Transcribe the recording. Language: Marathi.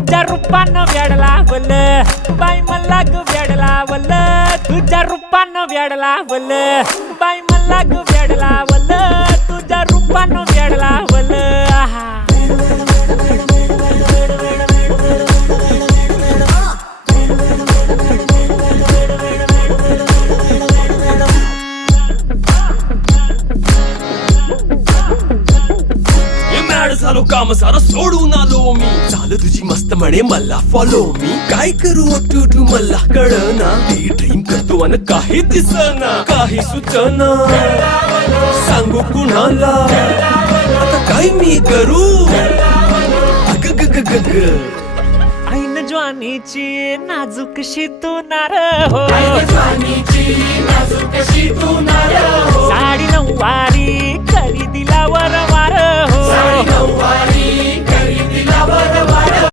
तुझ्या रूपानं वेड लावल बाई मला ग वेड लावल तुझ्या रूपानं वेड लावल बाई मला ग वेड लावल तुझ्या रूपानं वेड लावल आहा झालो काम सारं सोडून आलो मी झालं तुझी मस्त म्हणे मला फॉलो मी काय करू टू मला कळना ती ड्रीम करतो अन काही दिसना काही सुचना सांगू कुणाला आता काय मी करू अग ग ग ग ग ऐन ज्वानीची नाजूकशी तू नार हो साडी नऊवारी करी दिला वर वार हो